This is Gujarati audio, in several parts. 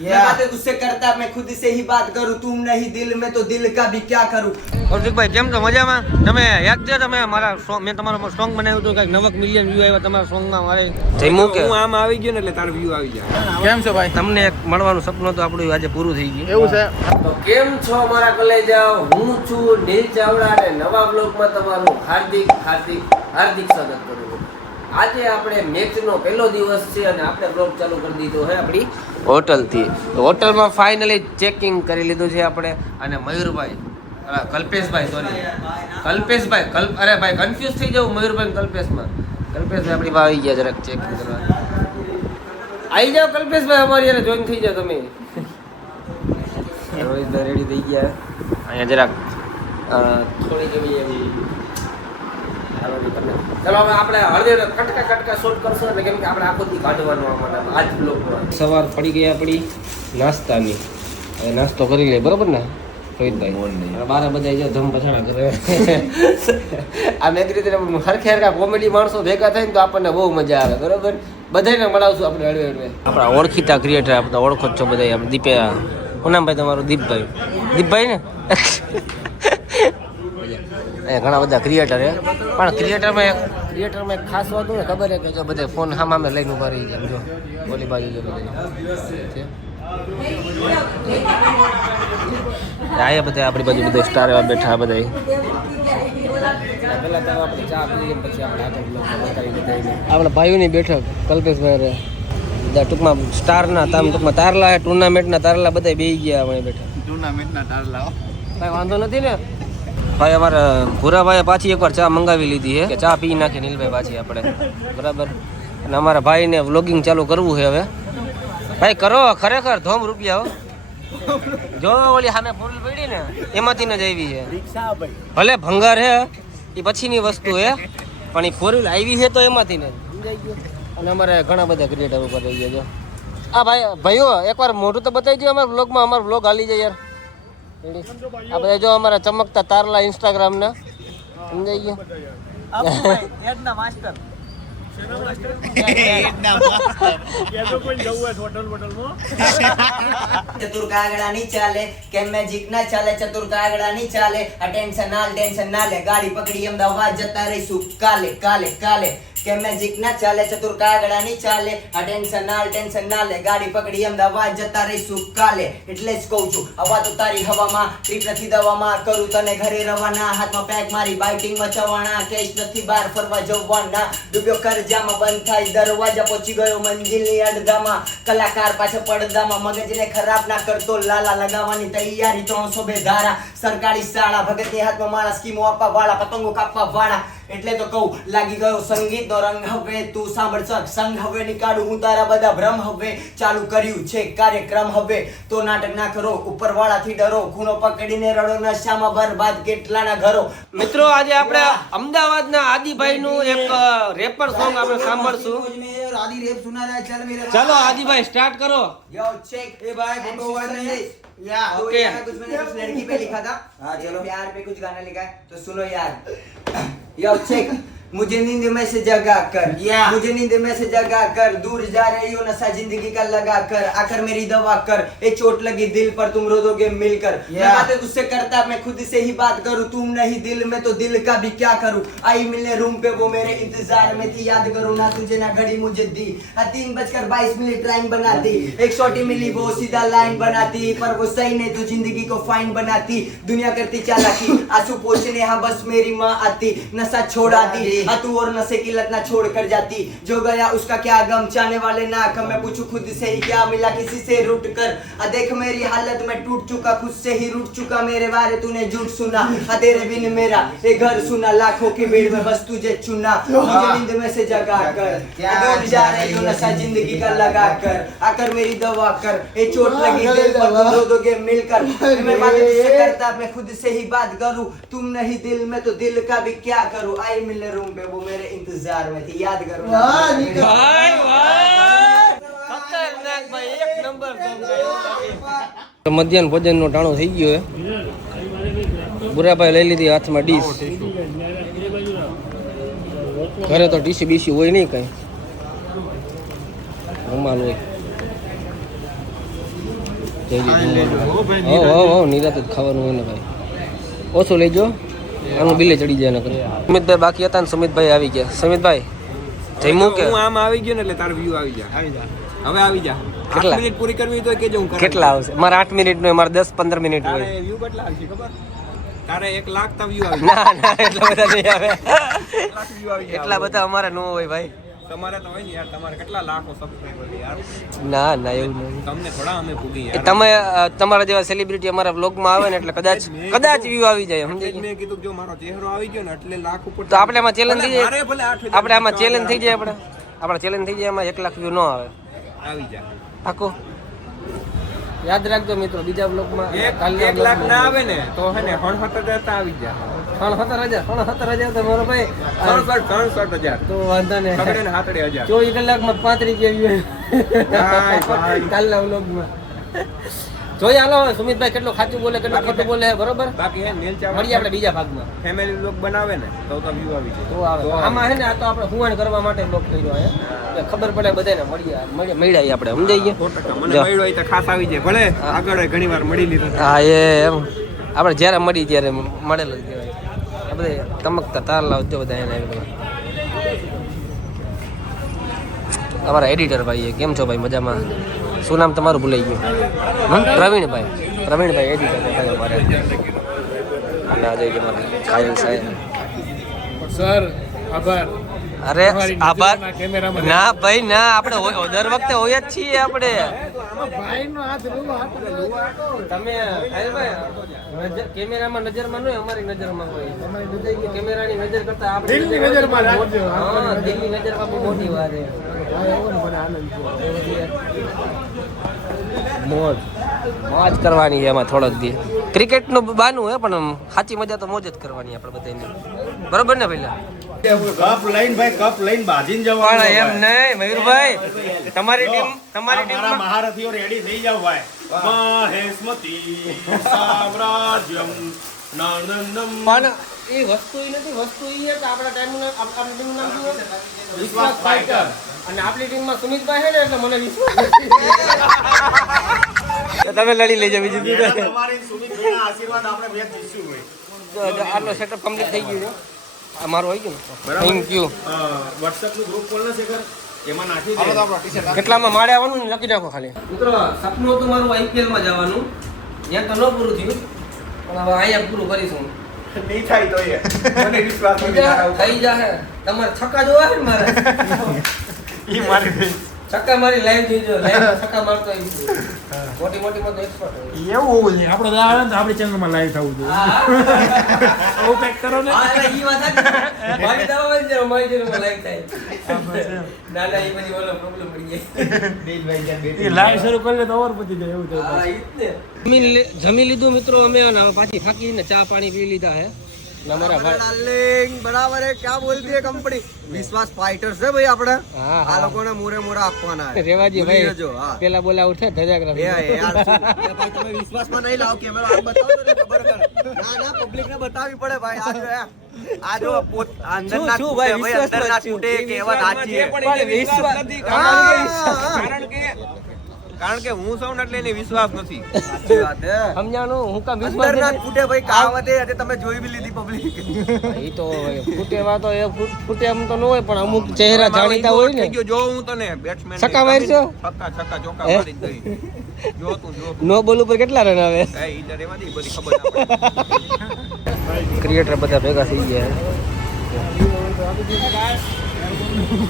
मैं बातें तुझसे करता मैं खुद से ही बात करूं तुम नहीं दिल में तो दिल का भी क्या करूं કૌશિકભાઈ કેમ છો મજામાં તમે યાદ છે તમે મારા song- મેં તમારો સોંગ બનાવ્યું હતું કંઈક નવક મિલિયન વ્યૂ આવ્યા તમારા સોંગમાં મારે જમ્મુ કે હું આમ આવી ગયો ને એટલે તારો વ્યૂ આવી જાય કેમ છો ભાઈ તમને એક મળવાનું સપનું હતું આપણું આજે પૂરું થઈ ગયું એવું છે તો કેમ છો મારા કલેજાઓ હું છું નીલ ચાવડા અને નવા બ્લોગમાં તમારું હાર્દિક હાર્દિક હાર્દિક સ્વાગત કરું છું આજે આપણે મેચનો પહેલો દિવસ છે અને આપણે બ્લોગ ચાલુ કરી દીધો છે આપણી હોટલથી હોટલમાં ફાઇનલી ચેકિંગ કરી લીધું છે આપણે. અને મયુરભાઈ કલ્પેશભાઈ સોરી કલ્પેશભાઈ કલ્પ અરે ભાઈ કન્ફ્યુઝ થઈ જવું મયુરભાઈ કલ્પેશમાં. કલ્પેશભાઈ આપણી ભાવ આવી ગયા જરાક ચેકિંગ કરવા. આવી જાઓ કલ્પેશભાઈ અમારી યારે જોઈન થઈ જાઓ તમે. રોહિત રેડી થઈ ગયા. અહીંયા જરાક થોડી જેવી એવી તમને. ચાલો હવે આપણે હળદર કટકા કટકા શોટ કરશું એટલે કેમ કે આપણે આખો દી કાઢવાનું આમાં આજ બ્લોગમાં સવાર પડી ગઈ આપણી નાસ્તાની. હવે નાસ્તો કરી લે બરોબર ને? રોહિતભાઈ. બાર બધા જો ધમ પછાડા કરે. કીધું હરખે હરખા કોમેડી માણસો ભેગા થાય ને તો આપણને બહુ મજા આવે બરોબર? બધાને મળાવશું આપણે હળવે હળવે. આપણા ઓળખીતા ક્રિએટર આપણે ઓળખો જ છો બધા દીપે નામ તમારું? દીપભાઈ. દીપભાઈ ને? અહીંયા ઘણા બધા ક્રિએટર છે પણ ક્રિએટરમાં એક ક્રિએટરમાં એક ખાસ વાત હોય ને ખબર છે કે જો બધે ફોન હામાં અમે લઈને ઊભા રહી જાય જો બોલી બાજુ જો બધા. છે. આયા બધા આપણી બાજુ બધા સ્ટાર એવા બેઠા બધા આપણા ભાઈઓની બેઠક કલ્પેશભાઈ રે. બધા ટૂંકમાં સ્ટારના તામ ટૂંકમાં તારલા ટુર્નામેન્ટના તારલા બધા બે ગયા આપણે બેઠા ટુર્નામેન્ટના તારલા કાંઈ વાંધો નથી ને? ભાઈ, અમારે ભૂરાભાઈએ પાછી એકવાર ચા મંગાવી લીધી છે. કે ચા પી નાખી નીલભાઈ પાછી આપણે. બરાબર? અને અમારા ભાઈને વ્લોગિંગ ચાલુ કરવું છે હવે. ભાઈ, કરો ખરેખર ધોમ રૂપિયા, હો. જો ઓલી સામે ફૂલ પડી ને, એમાંથી જ આવી છે. ભલે ભંગાર હે એ પછીની વસ્તુ હે પણ એ ફોર વ્હીલ આવી છે તો એમાંથી ને અને અમારે ઘણા બધા ક્રિએટર ઉપર રહી ગયા જો આ ભાઈ, ભાઈઓ, એકવાર મોઢું તો બતાવી દો અમારા બ્લોગમાં અમારો બ્લોગ હાલી જાય યાર? આ બધા જો અમારા ચમકતા તારલા ઇન્સ્ટાગ્રામ ના સમજાઈ ગયા? માસ્ટર. ચતુર્કાગડા ની ચાલે કે મેજિક ના ચાલે ચાલે. આ ટેન્શન ના ટેન્શન ના લે. ગાડી પકડી અમદાવાદ જતા રહીશું. કાલે કાલે કાલે. કે મેજિક ના ચાલે, ચતુર કાગડા ની ચાલે, આ ટેન્શન ના ટેન્શન ના લે. ગાડી પકડી અમદાવાદ જતા રહીશું કાલે. એટલે જ કહું છું, હવા તો તારી હવામાં ટ્રીપ નથી દવામાં, કરું તને ઘરે રવાના. હાથમાં પેક મારી બાઇટિંગ મચાવવાના. કેશ નથી બહાર ફરવા જવાના. ડૂબ્યો કરજામાં બંધ થાય દરવાજા. પહોંચી ગયો મંજિલની અડધામાં. કલાકાર પાછળ પડદામાં. મગજને ખરાબ ના કરતો લાલા લગાવવાની તૈયારી ત્રણસો બે ધારા. સરકારી શાળા, ભગતની હાથમાં મારા સ્કીમો આપવા વાળા, પતંગો કાપવા વાળા. એટલે તો કહું લાગી ગયો સંગીતનો રંગ હવે તું સાંભળ સંગ હવે નીકાળું હું તારા બધા ભ્રમ હવે ચાલુ કર્યું છે. કાર્યક્રમ હવે તો નાટક ના કરો ઉપરવાળાથી ડરો ખૂણો પકડીને રડો નશામાં બરબાદ કેટલાના ઘરો. મિત્રો આજે આપણે અમદાવાદના આદિભાઈ નું એક રેપર સોંગ આપણે સાંભળશું. આદિ રેપ સુના ચાલો આદિભાઈ સ્ટાર્ટ કરો. યો ચેક એ ભાઈ ફોટો વાળી है या तो Okay. यहाँ कुछ मैंने कुछ लड़की पे लिखा था हाँ चलो प्यार पे कुछ गाना लिखा है तो सुनो यार यो चेक मुझे नींद में से जगा कर। Yeah. मुझे नींद में से जगा कर। दूर जा रही हो नशा ज़िंदगी का लगा कर। आकर मेरी दवा कर। ए चोट लगी दिल पर तुम रो दोगे मिलकर। yeah. मैं बातें तुझसे करता मैं खुद से ही बात करूँ। तुम नहीं दिल में तो दिल का भी क्या करूँ? आई मिलने रूम पे वो मेरे इंतज़ार में थी। याद करूँ ना तुझे ना घड़ी मुझे दी। हाँ, तीन बजकर बाईस मिनट लाइन बनाती। एक छोटी मिली वो सीधा लाइन बनाती। पर वो सही नहीं तो ज़िंदगी को फाइन बनाती। दुनिया करती चालाकी। आँसू पोछने हाँ बस मेरी माँ आती। नशा छोड़ा दी हाँ तू और नशे की लत ना छोड़ कर जाती। जो गया उसका क्या गम? चाहने वाले ना कम मैं पूछू खुद से ही क्या मिला किसी से रूट कर। देख मेरी हालत में टूट चुका खुद से ही रूट चुका। मेरे बारे तूने झूठ सुना। तेरे बिन मेरा ये घर सुना। लाखों की भीड़ में बस तुझे चुना। मुझे नींद में से जगा कर। जा रही हो नशा ज़िंदगी का लगा कर। आकर मेरी दवा कर। ये चोट लगी दिल पर तुम दो गेम मिलकर। मैं बात तुझसे करता मैं खुद से ही बात करूँ। तुम नहीं दिल में तो दिल का भी क्या करूँ? आई मिलने रूम पे वो मेरे इंतजार में थी याद करो ભાઈ ભાઈ ખતરનાક ભાઈ એક નંબર સોંગ ગાયું મધ્યાહન ભોજન નો ટાણો થઈ ગયો હે બુરાભાઈ લઈ લીધી હાથમાં ડીશ ઘરે તો ડીસી બીસી હોય નહીં કઈ રૂમાલ હોય હો હો હો નિરાત જ ખાવાનું હોય ને ભાઈ ઓછું લેજો આનું બિલે ચડી જાય નકર. સુમિતભાઈ બાકી હતા ને સુમિતભાઈ આવી ગયા. સુમિતભાઈ જમ્યું કે? હું આમ આવી ગયો ને એટલે તારો વ્યૂ આવી જાય આવી જાય હવે આવી જા. કેટલા? આઠ મિનિટ પૂરી કરવી તો કેજો હું કેટલા આવશે? મારે આઠ મિનિટ નો મારે દસ પંદર મિનિટ તારે હોય. વ્યૂ કેટલા આવશે ખબર? તારે એક લાખ તા વ્યૂ આવી ના ના એટલા બધા નહીં આવે. જાય લાખ વ્યૂ આવી જાય એટલા બધા અમારે નો હોય ભાઈ. તમારે તો હોય ને યાર તમારે કેટલા લાખો સબસ્ક્રાઇબર યાર? ના ના એવું નહીં તમને થોડા અમે ભૂગી યાર. તમે તમારા જેવા સેલિબ્રિટી અમારા બ્લોગમાં આવે ને એટલે કદાચ કદાચ વ્યૂ આવી જાય સમજાય મેં કીધું જો મારો ચહેરો આવી ગયો ને એટલે લાખ ઉપર તો આપણે આમાં ચેલેન્જ થઈ જાય. આપણે આમાં ચેલેન્જ થઈ જાય આપણે. આપણે ચેલેન્જ થઈ જાય એમાં એક લાખ વ્યૂ ન આવે. આવી જાય. આખો યાદ રાખજો મિત્રો બીજા બ્લોગમાં એક લાખ ના આવે ને તો હે ને હણહત્તર હજાર આવી જાય. ત્રણ સત્તર હજાર ત્રણ સત્તર હજાર તો મારો ભાઈ. ત્રણસઠ ત્રણસઠ હજાર. તો વાંધો ને હાથડે હજાર. ચોવીસ કલાકમાં પાંત્રીસ જેવી ભાઈ, ભાઈ. કાલના વ્લોગમાં. જોઈએ હાલો સુમિતભાઈ કેટલું ખાચું બોલે કેટલું ખોટું બોલે બરોબર? બાકી હે નીલ ચાવડા મળીએ આપણે બીજા ભાગમાં. ફેમિલી લોક બનાવે ને તો તો વ્યૂ આવી જાય. તો આવે. આમાં હે ને આ તો આપણે હુવાણ કરવા માટે લોક કર્યો હે. ખબર પડે બધાને મળીએ મળ્યા આપણે સમજાઈએ મને મળ્યો હોય તો ખાસ આવી જાય. ભલે આગળ ઘણી વાર મળી લીધો. હા એ એમ. આપણે જ્યારે મળી ત્યારે મળેલ જ કહેવાય. બધે તમકતા તાર લાવજો બધા એને બધા અમારા એડિટર ભાઈ કેમ છો ભાઈ મજામાં? શું નામ તમારું ભૂલાઈ ગયું? પ્રવીણભાઈ. પ્રવીણભાઈ એડિટર ભાઈ અમારે. અને આજે કે કાયલ સાહેબ. સર આભાર. અરે આભાર. ના ભાઈ ના આપણે દર વખતે હોય જ છીએ આપણે. ભાઈનો હાથ રૂલો હાથ તમે કેમેરામાં નજરમાં ન હોય અમારી નજરમાં હોય. કેમેરાની નજર કરતા આપણે દિલની નજરમાં રાખજો. હા દિલની નજરમાં બહુ મોટી વાત છે. મોજ. મોજ કરવાની છે એમાં થોડોક દી. ક્રિકેટનું બાનું હે પણ સાચી મજા તો મોજ જ કરવાની આપણે બધાની બરોબર ને પહેલા કપ લઈને ભાઈ કપ લઈને બાજીને જવાનું પણ એમ નહીં મયુરભાઈ તમારી ટીમ તમારી ટીમ મહારથીઓ રેડી થઈ જાવ ભાઈ. મહેશમતી સામ્રાજ્યમ નાનંદમ. પણ એ વસ્તુ એ નથી વસ્તુ એ કે આપણા ટાઈમ આપણા ટીમ નામ શું છે? વિશ્વાસ ફાઇટર અને આપણી ટીમમાં સુમિતભાઈ છે ને એટલે મને વિશ્વાસ તમે લડી લેજો બીજું તમારી સુમિતભાઈના આશીર્વાદ આપણે બે જીતશું આટલો સેટઅપ કમ્પ્લીટ થઈ ગયું છે. આ મારું આવી ગયું. થેન્ક યુ વોટ્સએપનું ગ્રુપ ખોલ નથી ખર એમાં નાખી દે. કેટલામાં? માળે આવવાનું ને લખી નાખો ખાલી. મિત્રો સપનું હતું મારું આઈપીએલમાં જવાનું. ત્યાં તો ન પૂરું થયું. પણ હવે અહીંયા પૂરું કરીશું. નહીં થાય તો એ. મને વિશ્વાસ નથી તારા ઉપર. થઈ જાય તમારે થકા જોવા ને મારે? એ મારી છક્કા મારી લાઈવ જોઈજો લાઈવ છક્કા મારતો મોટી મોટી માં એક્સપર્ટ એવું હોવું જોઈએ. આપણે તો આવે ને તો આપણી ચેનલમાં લાઈવ થવું જોઈએ. આવું કંઈક કરો ને. ઈ વાત મારી દવા વાળી છે, મારી ચેનલમાં live થાય. ના, ના, ઈ બધી ઓલો problem પડી જાય. એ લાઈવ શરૂ કરી લે તો ઓર પતી જાય એવું થાય. હા, ઈ જ ને. જમી જમી લીધું મિત્રો અમે અને પાછી થાકીને ચા પાણી પી લીધા હે. અને અમારા ભાઈ डार्लिंग बराबर है क्या बोलती है कंपनी विश्वास फाइटर्स है भाई अपना હા આ હા લોકોને મોરે મોરે આપવાના છે રેવાજી ભૂલી ભાઈ જજો, હા. પેલા બોલા આઉટ થાય ધજાગરા એ યાર શું? એ ભાઈ તમે વિશ્વાસમાં નહીં લાવો કેમેરો આ બતાવો તો ને ખબર કરે. ના ના પબ્લિક ને બતાવવી પડે ભાઈ આ જો એમ. આ જો પોત અંદર ના શું તૂટે, ભાઈ, ભાઈ અંદર ના વિશ્વાસમાં તૂટે છું. કહેવત સાચી છે. પણ એને વિશ્વાસ નથી હા, હા. કારણ કે કારણ કે હું સૌ એટલે એને વિશ્વાસ નથી. છે. સમજાણું? હું કામ વિશ્વાસ નથી? તૂટે ભાઈ કહાવત આજે તમે જોઈ બી લીધી પબ્લિક એ તો ફૂટે ફૂટેવા તો એ ફૂટે એમ તો ન હોય પણ અમુક ચહેરા જાણીતા હોય ને. જો હું તને બેટ્સમેન છક્કા મારશો? છક્કા છક્કા ચોક્કા મારી દઈ જો તું જો નો બોલ ઉપર કેટલા રન આવે? એ ઈધર એમાં નહીં, બધી ખબર ના ક્રિએટર બધા ભેગા થઈ ગયા.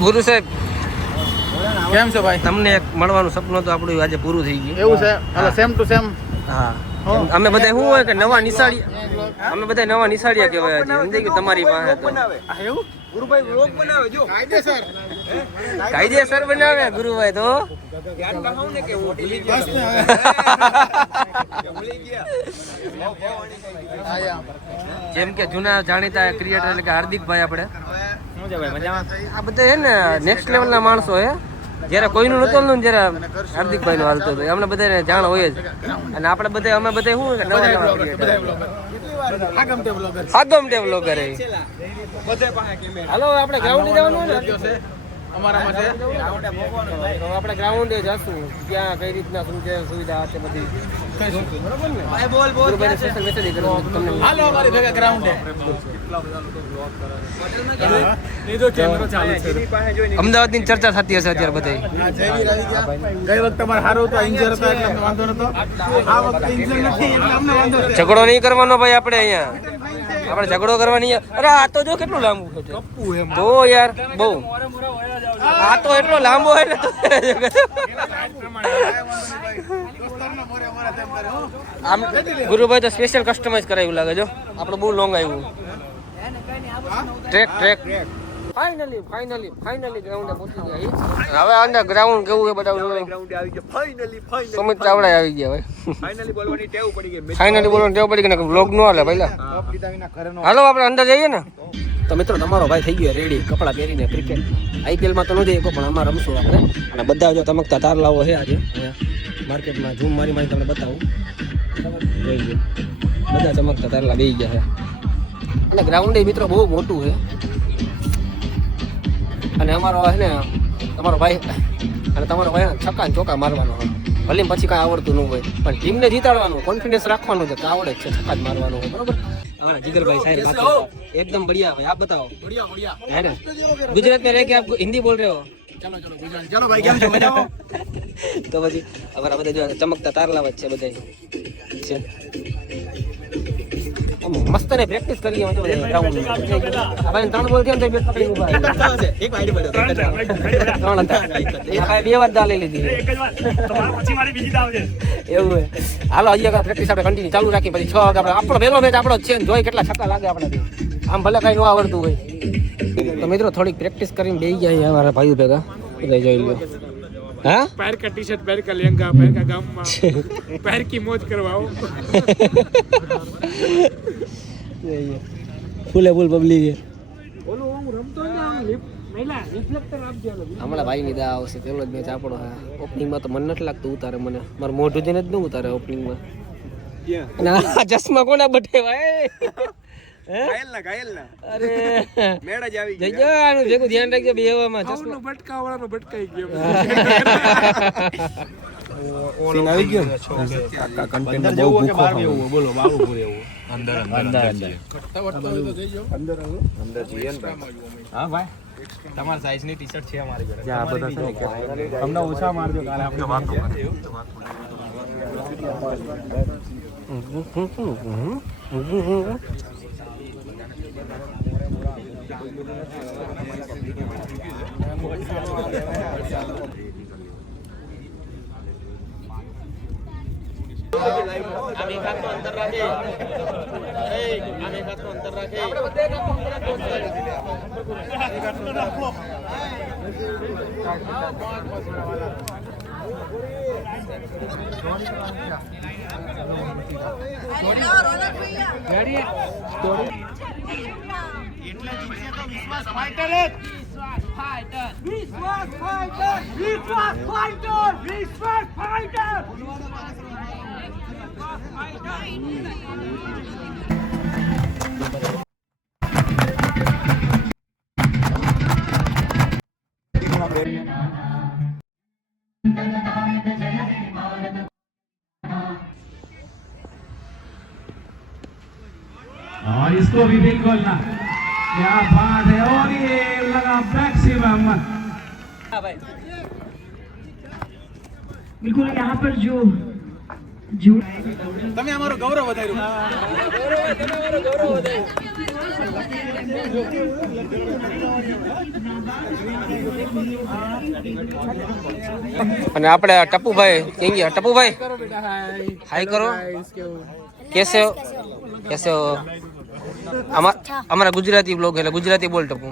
ગુરુ સાહેબ કેમ છો ભાઈ? તમને એક મળવાનું સપનું તો આપણું આજે પૂરું થઈ ગયું. એવું છે? એટલે સેમ ટુ સેમ હા. અમે બધા શું હોય કે નવા નિશાળી અમે બધા નવા નિશાળીયા કહેવાય છે. સમજાઈ ગયું તમારી પાસે તો. ગુરુભાઈ વ્લોગ બનાવે જો. કાયદેસર. કાયદેસર બનાવે ગુરુભાઈ તો. યાદ કહાવું ને કે હું ભૂલી ગયો. ભૂલી ગયા. જેમ કે જૂના જાણીતા ક્રિએટર એટલે કે હાર્દિકભાઈ આપણે. ભાઈ મજામાં? આ બધા છે ને નેક્સ્ટ લેવલના માણસો હે. જ્યારે કોઈનું નતો ને જ્યારે હાર્દિકભાઈ નું હાલતું હતું. અમને બધાને જાણ હોય જ. અને આપણે બધા અમે બધા શું. આગમ બ્લોગર ટેવ કેમેરા હાલો આપણે ગ્રાઉન્ડ જવાનું ને? અમારામાં છે. તો આપણે ગ્રાઉન્ડે જશું. ક્યાં કઈ રીતના શું છે સુવિધા છે બધી? બરોબર ને? તમને. હાલો અમારી ભેગા ગ્રાઉન્ડે એ ની કેમેરો ચાલુ છે. અમદાવાદની ચર્ચા થતી હશે અત્યારે બધી ગઈ વખતે અમારે હારો હતું ઇન્જર હતો એટલે વાંધો નતો. આ વખતે ઇન્જર નથી એટલે અમને વાંધો છે. ઝઘડો નહીં કરવાનો ભાઈ આપણે અહીંયા. આપણે ઝઘડો કરવાની અરે આ તો જો કેટલું લાંબુ છે. તો યાર બહુ. આ તો એટલો લાંબો હોય ને તો આમ ગુરુભાઈ તો સ્પેશિયલ કસ્ટમાઇઝ કરાવ્યું લાગે જો આપણે બહુ લોંગ આવ્યું. Track track finally finally finally ગ્રાઉન્ડે પહોંચી ગયા હવે અંદર ગ્રાઉન્ડ કેવું છે બધા સુમિત ચાવડા આવી ગયા ભાઈ ફાઇનલી બોલવાની ટેવ પડી ગઈ. ફાઇનલી બોલવાની ટેવ પડી ગઈ ને વ્લોગ નો હાલે પહેલા હાલો આપણે અંદર જઈએ ને. તો મિત્રો તમારો ભાઈ થઈ ગયો રેડી કપડાં પહેરીને ક્રિકેટ આઈપીએલમાં તો નથી પણ આમાં રમશું આપણે. અને બધા જો ચમકતા તારલાઓ છે આજે. માર્કેટમાં ઝૂમ મારી મારી તમને બતાવું. બધા ચમકતા તારલા બે ગયા છે. અને ગ્રાઉન્ડ મિત્રો બહુ મોટું છે. અને અમારો છે ને તમારો ભાઈ અને તમારો ભાઈ છક્કા ચોકા મારવાનો હોય ભલે પછી કાંઈ આવડતું ન હોય પણ ટીમને જીતાડવાનું કોન્ફિડન્સ રાખવાનું છે કે આવડે છે છક્કા જ મારવાનું હોય બરોબર? એકદમ બઢિયા આપ બતાવો. બઢિયા ગુજરાત મેં રહે કે આપ હિન્દી બોલ રહે તો પછી અમારા બધા જો ચમકતા તારલા વચ્ચે બધા મસ્ત ને પ્રેક્ટિસ કરી અમે તો બધા ગ્રાઉન્ડ ભાઈ ત્રણ બોલ થયા ને તો બેટ પકડી ઉભા રહ્યા. એક વાઈડ પડ્યો ત્રણ હતા આ ભાઈ બે વાર દા લઈ લીધી એવું હે હાલો હજી આગળ પ્રેક્ટિસ આપણે કન્ટિન્યુ ચાલુ રાખી પછી છ વાગે આપણે આપણો પહેલો મેચ આપણો જ છે ને જોઈ કેટલા છક્કા લાગે આપણાથી આમ ભલે કઈ ન આવડતું હોય તો મિત્રો થોડીક પ્રેક્ટિસ કરીને બેસી ગયા અહીંયા અમારા ભાઈઓ ભેગા બધા જોઈ લો હા पैर का टी शर्ट पैर का लहंगा पैर का गामा पैर की मौज करवाओ ફૂલે ફૂલ પબ્લિક છે. હમણાં ભાઈ રમતો ને દા આવશે પેલો જ મેચ આપણો હા. ઓપનિંગમાં તો મને નથી લાગતું ઉતારે મને. મારું મોઢું જઈને જ ન ઉતારે ઓપનિંગમાં ના ચશ્મા કોના બટે ભાઈ ધ્યાન રાખજો બે હવામાં. ચશ્મા. ભટકા વાળાનો ભટકાઈ ગયો. સીન આવી ગયો કાકા કન્ટેન્ટ બહુ ભૂખો ખાવું બોલો બાબુ પૂરે એવું અંદર અંદર અંદર અંદર અંદર જઈએ ને હા ભાઈ તમારી સાઈઝની ટી શર્ટ છે અમારી જોડે આ બધા છે ને અમને ઓછા મારજો કાલે આપણે વાત આમ એકાદનું અંતર રાખે આમ એકાદનું અંતર રાખે વિશ્વાસ ફાઈટર વિશ્વાસ ફાઈટર વિશ્વાસ ફાઈટર વિશ્વાસ ફાઈટર और इसको भी बिल्कुल ना क्या बात है और ये लगा मैक्सिमम बिल्कुल यहाँ पर जो जो તમે અમારું ગૌરવ વધાર્યું. અને આપણે ટપુભાઈ કેમ ગયા? ટપુભાઈ? હાય કરો. કેસે? કેસે અમારા ગુજરાતી બ્લોગ એટલે ગુજરાતી બોલ ટપુ.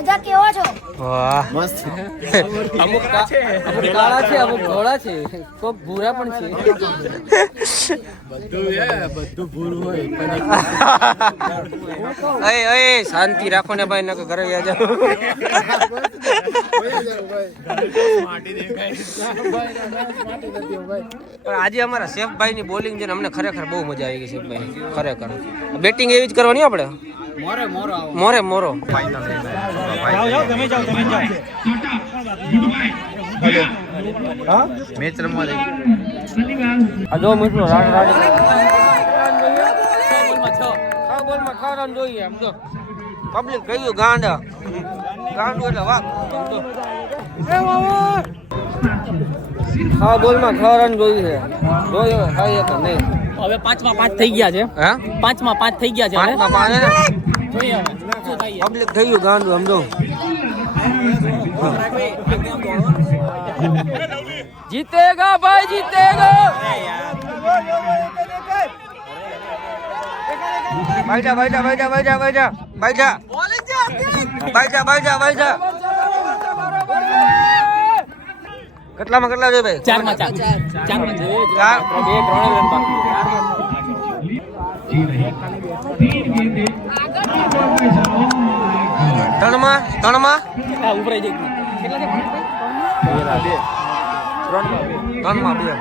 મજા કેવો છો? વાહ. મસ્ત. અમુક છે. અમુક કાળા છે અમુક ધોળા છે. કોક ભૂરા પણ છે. અય અય શાંતિ રાખો ને ભાઈ નકર ઘરે વ્યા પણ આજે અમારા શેફભાઈ ની બોલિંગ છે ને અમને ખરેખર બહુ મજા આવી ગઈ શેફભાઈ. ખરેખર. બેટિંગ એવી જ કરવાની આપણે? મોરે મોરો મોરે મોરો. ફાઇનલ જાઓ તમે જાઓ તમે જાઓ. હા? મેચ રમવા દે. આ જો મિત્રો રાગ રાગ. બોલમાં રન જોઈએ એમ તો પબ્લિક કહ્યું ગાંડા. ગાંડ એટલે વાત હા બોલમાં ખાવાનું જોઈએ જોઈએ ખાઈએ તો નહીં. હવે પાંચમાં પાંચ થઈ ગયા છે. હે? પાંચમાં પાંચ થઈ ગયા છે. પાંચમાં પાંચ? પબ્લિક થઈ ગયું ગાંડું સમજો જીતેગા ભાઈ જીતેગા. બાઈજા બાઈજા બાઈજા બાઈજા બાઈજા બાઈજા બાઈજા બાઈજા બાઈજા કેટલામાં કેટલા છે ભાઈ? ચાર. ચારમાં ચાર. બે ત્રણ રન બાકી ત્રણમાં ત્રણમાં? હા ઉભરાઈ જાય ત્રણમાં બે.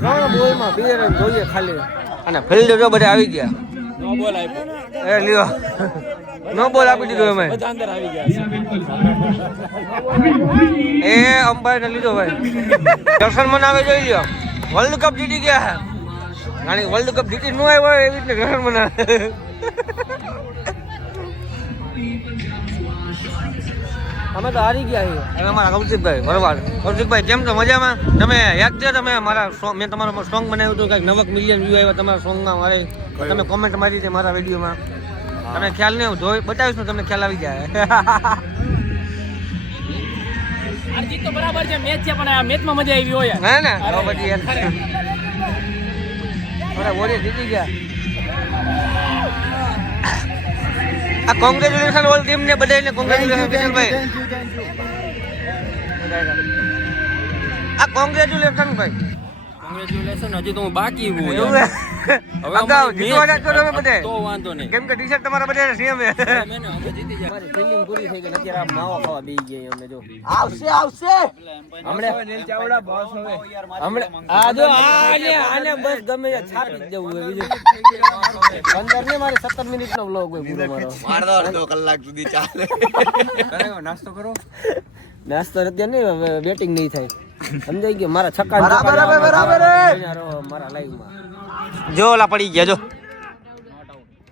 ત્રણ બોલમાં બે રન જોઈએ ખાલી. અને ફિલ્ડ જો બધા આવી ગયા. નો બોલ આપ્યો. એ લ્યો. નો બોલ આપી દીધો અમે બધા અંદર આવી ગયા એ અંબાઈ લીધો ભાઈ. દર્શન મનાવે જોઈ લ્યો. વર્લ્ડ કપ જીતી ગયા. જાણે વર્લ્ડ કપ જીતી ન આવ્યો હોય એવી રીતે દર્શન મનાવે. અમે તો હારી ગયા છીએ. હવે અમારા કૌશિકભાઈ બરોબર કૌશિકભાઈ કેમ છો? મજામાં? તમે યાદ છે તમે મારા મેં તમારો સોંગ બનાવ્યું હતું કંઈક નવક મિલિયન વ્યૂ આવ્યા તમારા સોંગમાં મારે. તમે કોમેન્ટ મારી હતી મારા વિડીયોમાં તમે ખ્યાલ નહીં જોઈ બતાવીશ ને તમને ખ્યાલ આવી જાય. જીત તો બરાબર છે મેચ છે પણ આ મેચમાં મજા આવી હોય હે ને? પછી યાર અરે જીતી ગયા. આ કોંગ્રેચ્યુલેશન ઓલ ટીમ ને બધાને કોંગ્રેચ્યુલેશન કિશનભાઈ આ કોંગ્રેચ્યુલેશન ભાઈ. કોંગ્રેચ્યુલેશન હજી તો હું બાકી હું હવે અગાઉ જીતવાના છો તમે બધે. તો વાંધો નહીં. કેમ કે ટી શર્ટ તમારા બધા સેમ હે અમે જીતી ગયા. મારી ફિલ્ડિંગ પૂરી થઈ ગઈ અત્યારે આ માવા ખાવા બેસી ગયા અમે જો. આવશે આવશે. હમણે આ જો આને આને બસ ગમે એ છાપી જ દેવું બીજું. પંદર ને મારે સત્તર મિનિટ નો વ્લોગ હોય પૂરો મારો. મારતો અડધો કલાક સુધી ચાલે. નાસ્તો કરો? નાસ્તો અત્યારે નહીં હવે બેટિંગ નહીં થાય. સમજાઈ ગયું મારા છક્કા બરાબર હવે, બરાબર હે. મારા લાઈવ માં જો ઓલા પડી ગયા જો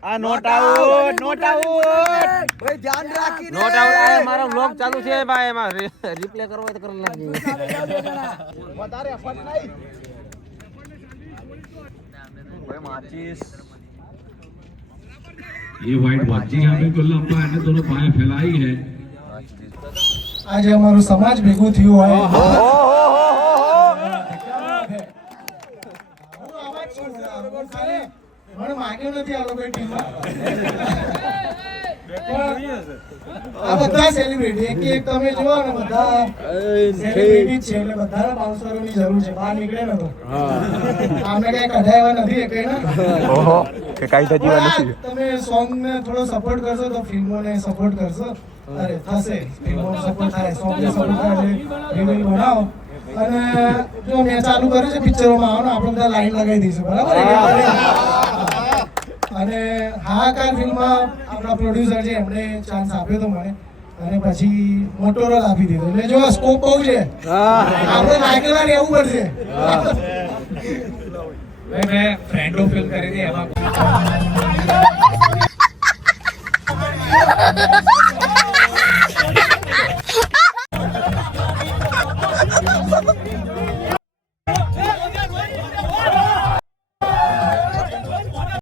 આ નોટ આઉટ નોટ આઉટ ભાઈ ધ્યાન રાખીને નોટ આઉટ આ મારો વ્લોગ ચાલુ છે ભાઈ એમાં રિપ્લે કરવો હોય તો કરી નાખજો ये व्हाइट वाची यहाँ पे बिल्कुल लंबा है दोनों बाएं फैलाई है આજે અમારું સમાજ ભેગું થયું હોય. મને માગ્યો નથી આ લોકોએ આ બધા સેલિબ્રિટી એક એક તમે જુઓ ને બધા સેલિબ્રિટી છે એટલે બધાને બાઉન્સરોની જરૂર છે બહાર નીકળે ને તો. આમને કઈ નથી એક ઓહો કે કાઈ થતી પણ તમે સોંગ ને થોડો સપોર્ટ કરશો તો ફિલ્મોને સપોર્ટ કરશો. અરે થશે. સ્પીડબોટ બનાવો. અને જો મેં ચાલુ કર્યું છે પિક્ચરોમાં આવવાનું આપણે બધા લાઈન લગાવી દઈશું. બરાબર અને હાહાકાર ફિલ્મમાં આપણા પ્રોડ્યુસર છે એમણે ચાન્સ આપ્યો હતો મને. અને પછી મોટો રોલ આપી દીધો. એટલે જો સ્કોપ બહુ છે. આપણે લાગેલા રહેવું પડશે. મેં ફ્રેન્ડો ફિલ્મ કરી હતી એમાં Oh,